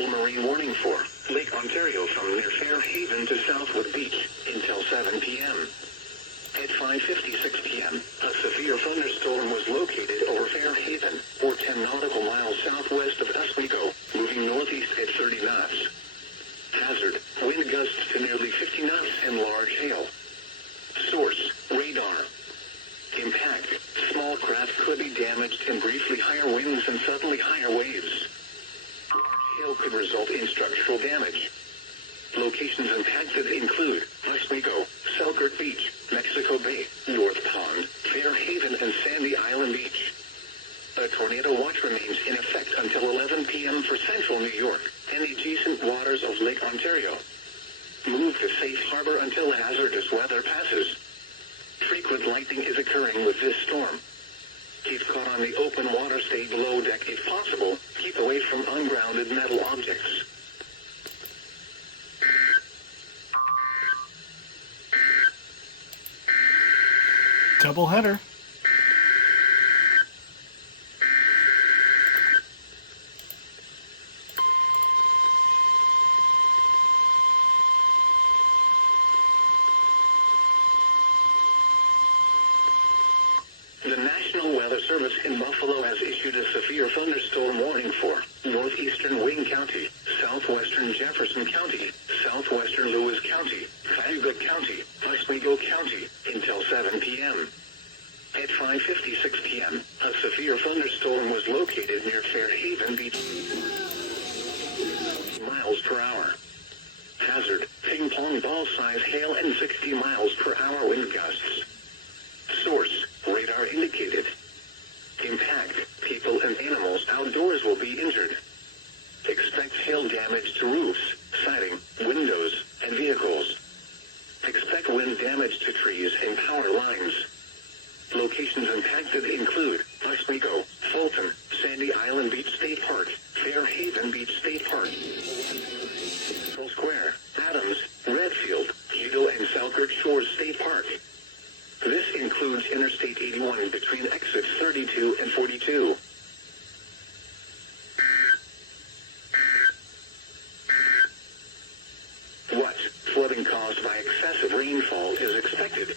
full marine warning for Lake Ontario from near Fairhaven to Southwood Beach until 7 p.m. At 5:56 p.m., a severe thunderstorm was located over Fairhaven, or 10 nautical miles southwest of Oswego, moving northeast at 30 knots. Hazard, wind gusts to nearly 50 knots and large hail. Source, radar. Impact, small craft could be damaged and briefly higher winds and suddenly higher waves. Large hail could result in structural damage. Locations impacted include Oswego, Selkirk Beach, Mexico Bay, North Pond, Fairhaven, and Sandy Island Beach. A tornado watch remains in effect until 11 p.m. for central New York and the adjacent waters of Lake Ontario. Move to safe harbor until hazardous weather passes. Frequent lightning is occurring with this storm. Keep caught on the open water, stay below deck if possible. Keep away from ungrounded metal objects. Double header. The National Weather Service in Buffalo has issued a severe thunderstorm warning for northeastern Wayne County, southwestern Jefferson County, southwestern Lewis County, Cayuga County, Oswego County, until 7 p.m. At 5:56 p.m., a severe thunderstorm was located near Fairhaven Beach. Miles per hour. Hazard, ping-pong ball-size hail and 60 miles per hour wind gusts. Source, radar indicated. Impact, people and animals outdoors will be injured. Expect hail damage to roofs, siding, windows, and vehicles. Expect wind damage to trees and power lines. Locations impacted include Oswego, Fulton, Sandy Island Beach State Park, Fairhaven Beach State Park, Central Square, Adams, Redfield, Hilo, and Selkirk Shores State Park. This includes Interstate 81 between exits 32 and 42. What? Flooding caused by excessive rainfall is expected.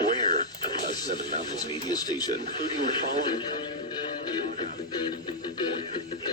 Where? A 7 Mountains media station. Including the following.